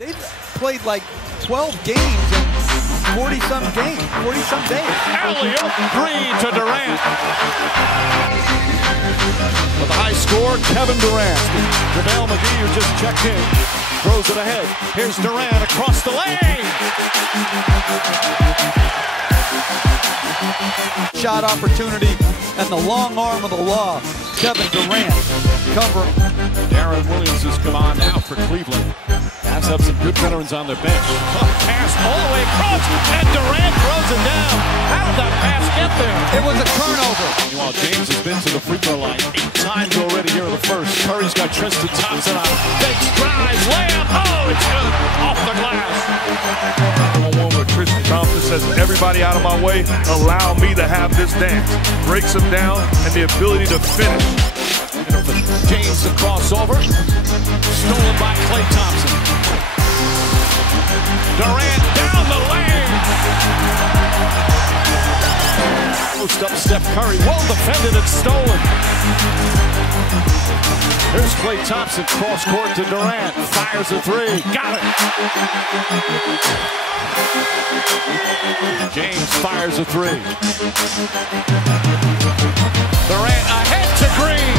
They've played like 12 games in 40-some days. Alley-oop Green to Durant. With a high score, Kevin Durant. JaVale McGee, who just checked in, throws it ahead. Here's Durant across the lane. Shot opportunity and the long arm of the law. Kevin Durant covering. Darren Williams has come on now for Cleveland. Mavs have some good veterans on their bench. Pass all the way across, and Durant throws it down. How did that pass get there? It was a turnover. Meanwhile, James has been to the free throw line 8 times already here in the first. Curry's got Tristan Thompson on. Fakes, drives, layup. Oh, it's good. Off the glass. One where Tristan Thompson says, everybody out of my way, allow me to have this dance. Breaks him down, and the ability to finish. James the crossover. Stolen by Klay Thompson. Durant down the lane. Post up Steph Curry. Well defended and stolen. Here's Klay Thompson, cross court to Durant. Fires a three. Got it. James fires a three. Durant ahead to Green.